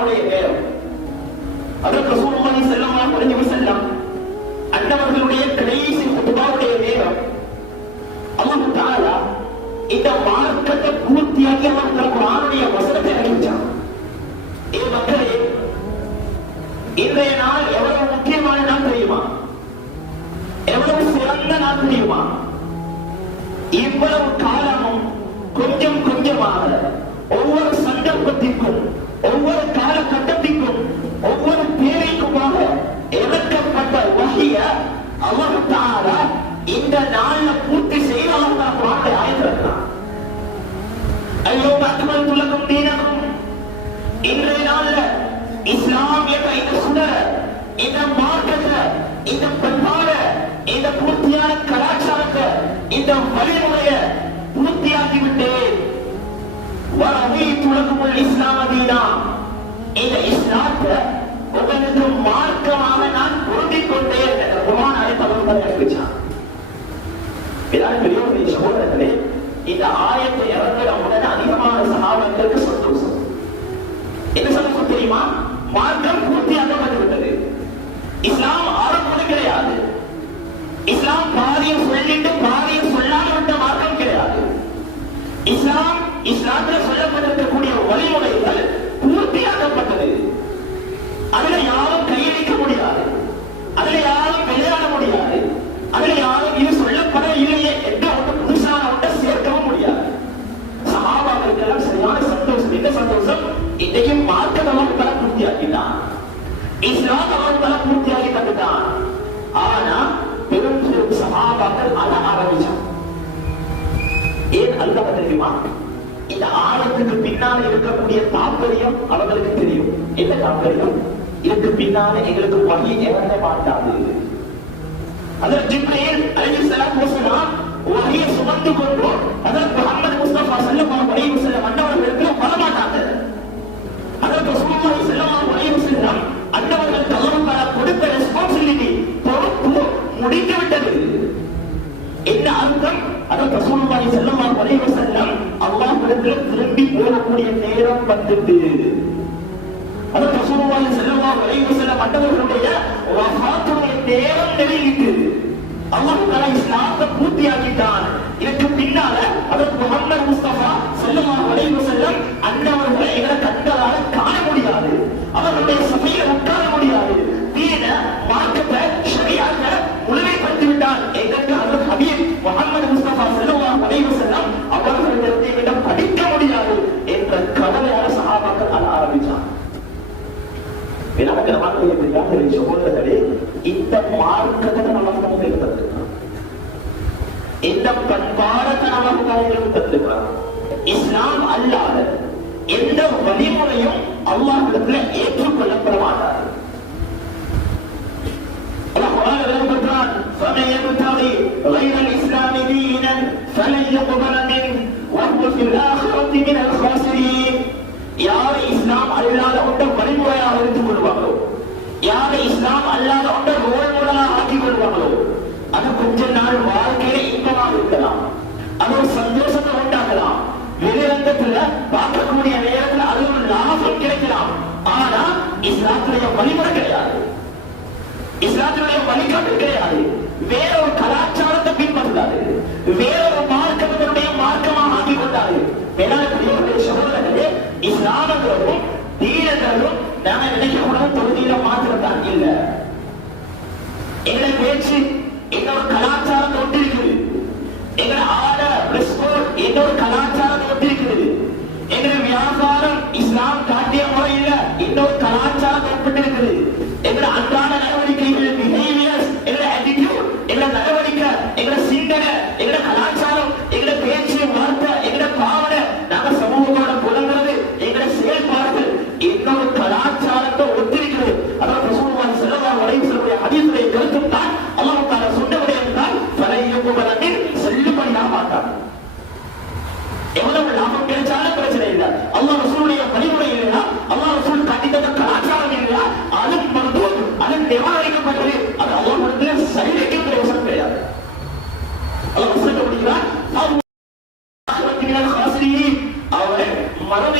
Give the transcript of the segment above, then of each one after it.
அல்லாவுடைய நேரம் அதற்கு சூழ்நிலை செல்லமா குறைஞ்சு செல்லம் அண்டவர்களுடைய கடைசி குடும்பாவுடைய நேரம். அவன் தாரா இந்த மார்க்கத்தை பூர்த்தியாக்கி அவர்கள் குர்ஆனுடைய வசனத்தை அறிவிச்சான். ஏ மக்களே இன்றைய நாள் எவ்வளவு முக்கியமான நாள் தெரியுமா? எவ்வளவு சிறந்த நாள் தெரியுமா? இவ்வளவு காலமும் கொஞ்சம் கொஞ்சமாக ஒவ்வொரு சந்தர்ப்பத்திற்கும் ஒவ்வொரு நாள்ல பூர்த்தி செய்யலாம் பாட்டை ஆயிருக்கிறான் ஐயோ பத்துமன் துலகம் தீனகம் இன்றைய நாள்ல இஸ்லாம் என்ற இந்த சுடர இந்த மார்க்கத்தை இந்த பண்பாட இந்த பூர்த்தியான கலாச்சாரத்தை இந்த வழிமுறைய பூர்த்தியாக்கி விட்டேன் வரவே உலகமுள் இஸ்லாம் அதீனா? இந்த இஸ்லாத்தை உங்களுக்கு மார்க்கமாக நான் உறுதி கொண்டேன் என்ற குமான் அழைத்தவர்கள் அறிவிச்சான் பெரிய பெரியவருடைய சகோதரர்களே இந்த ஆயத்தை இறங்குற உடனே அதிகமான சகாபங்களுக்கு சந்தோஷம். என்ன சந்தோஷம் தெரியுமா? மார்க்கம் பூர்த்தியாக்கப்பட்டு விட்டது. இஸ்லாம் ஆரம்பம் கிடையாது. இஸ்லாம் பாதியம் சொல்லிட்டு பாதியம் சொல்லாம விட்ட மார்க்கம் கிடையாது. இஸ்லாம் இஸ்லாத்தில் சொல்லப்பட்டிருக்கக்கூடிய வழிமுறைகள் பூர்த்தியாக்கப்பட்டது அதுல யாரும் கையளிக்க முடியாது. அதுல யாரும் விளையாட முடியாது. அதுல யாரும் ஏன் தெரியுமா இந்த ஆழத்துக்கு பின்னால இருக்கக்கூடிய தாற்பயம் அவர்களுக்கு தெரியும். என்ன தாற்பயம் இதுக்கு பின்னால எங்களுக்கு வழி இறங்க மாட்டாது. அதில் ஜிப்ரீல் அலைஹிஸ்ஸலாம் வஸலாம் வஹியை சுமந்து கொண்டு அதில் முஹம்மது முஸ்தபா ஸல்லல்லாஹு அலைஹி வஸல்லம் அன்னவர்களுக்கு வர மாட்டாங்க அதில் ரசூலுல்லாஹி ஸல்லல்லாஹு அலைஹி வஸல்லம் அன்னவர்களுக்கு அல்லாஹ் தஆலா கொடுத்த ரெஸ்பான்சிபிலிட்டி பொறுப்பு முடிந்து விட்டது என்ன அர்த்தம். அதான் ரசூலுல்லாஹி ஸல்லல்லாஹு அலைஹி வஸல்லம் அல்லாஹ்விடத்தில் திரும்பி போகக்கூடிய நேரம் வந்துட்டு. அதான் ரசூலுல்லாஹி ஸல்லல்லாஹு அலைஹி வஸல்லம் வஃபாத்துடைய நேரம் நெருங்கிட்டு. அல்லாஹ் தஆலா இஸ்லாத்தை பூர்த்தியாக்கிட்டான். இதற்கு பின்னால அதற்கு முஹம்மது முஸ்தபா ஸல்லல்லாஹு அலைஹி வஸல்லம் அன்னவர்களை எங்களை கண்களால காண முடியாது அவர்களுடைய சபையில் உட்கார முடியாது தீன மார்க்கத்தை ஷரியாக முழுமைப்படுத்தி விட்டான் எங்களுக்கு அதற்கு ஹபீப் முஹம்மது முஸ்தபா ஸல்லல்லாஹு அலைஹி வஸல்லம் அவர்களிடத்தை எங்களிடம் படிக்க முடியாது என்ற கவலையான சஹாபாக்கள் அழ ஆரம்பிச்சான் எனக்கு நமக்கு தெரியாத சகோதரர்களே இந்த மார்க்கத்தை நமக்கு நமக்கு இருந்தது இந்த பண்பாடத்தை நமக்கு அவங்களுக்கு தந்திருக்கிறார் இஸ்லாம் அல்லாத எந்த வழிமுறையும் அல்லாஹிடத்துல ஏற்றுக்கொள்ளப்பட மாட்டாது அல்லாஹ் குர்ஆன்ல விளம்பரப்படுத்துறான் فَمَن يَبْتَغِي غَيْرَ الْإِسْلَامِ دِينًا فَلَن يُقْبَلَ مِنْهُ وَهُوَ فِي الْآخِرَةِ مِنَ الْخَاسِرِينَ யாரை இஸ்லாம் அல்லாத ஒன்றை வழிமுறையாக எடுத்துக் கொள்வாங்களோ யாரை இஸ்லாம் அல்லாத ஒன்றை ரோல் மாடலாக ஆக்கிக் கொள்வாங்களோ அது கொஞ்ச நாள் வாழ்க்கையில இன்பமாக இருக்கலாம். அது ஒரு சந்தோஷத்தை உண்டாக்கலாம். வெளிரங்கத்துல பார்க்கக்கூடிய நேரத்துல அது ஒரு லாபம் கிடைக்கலாம். ஆனா இஸ்லாத்துடைய வழிமுறை கிடையாது. இஸ்லாத்துடைய வழிகாட்டு கிடையாது. வேற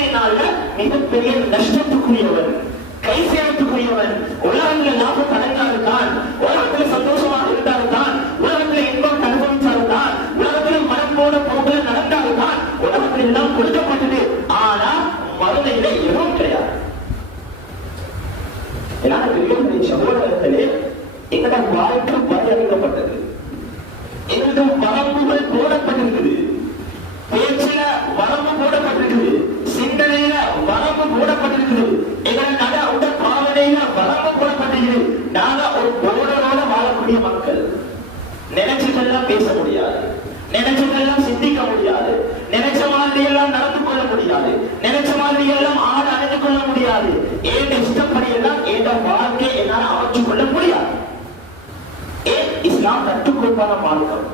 வறுமையினால மிகப்பெரிய நஷ்டத்துக்குரியவர் கை சேவத்துக்குரியவர் உலகங்கள் லாபம் அடைந்தாலும் தான் உலகத்தில் சந்தோஷமாக இருந்தாலும் தான் உலகத்தில் இன்பம் அனுபவித்தாலும் தான் உலகத்தில் மனமோட போக்குல நடந்தாலும் தான் உலகத்தில் எல்லாம் கொடுக்கப்பட்டது. ஆனா மருந்தையில எதுவும் கிடையாது. ஏன்னா பெரிய சமுதாயத்திலே எங்களோட வாழ்க்கை வரையறுக்கப்பட்ட நினைச்சதெல்லாம் பேச முடியாது. நினைச்சதெல்லாம் சிந்திக்க முடியாது. நினைச்ச மாதிரி எல்லாம் நடந்து கொள்ள முடியாது. நினைச்ச மாதிரி எல்லாம் ஆட அணிந்து கொள்ள முடியாது. ஏன் இஷ்டப்படி எல்லாம் என் வாழ்க்கை என்னால் அமைச்சு கொள்ள முடியாது? ஏன் இஸ்லாம் கற்றுக்கொடுப்பான மார்க்கம்?